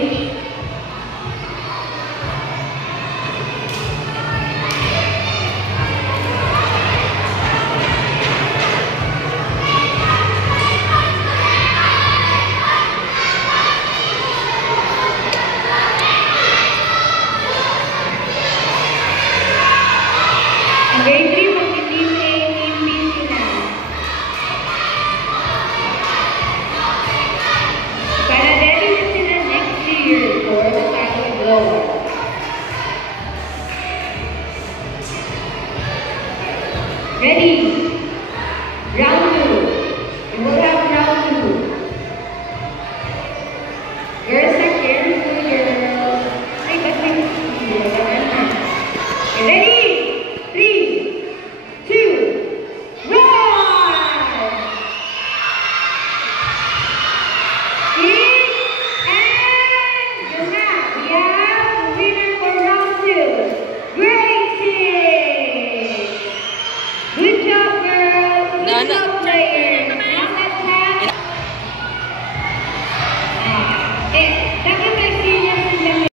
pitch. Game 3 magti-team A, Team B sila. Para ready na sila next year for the Patriot Global.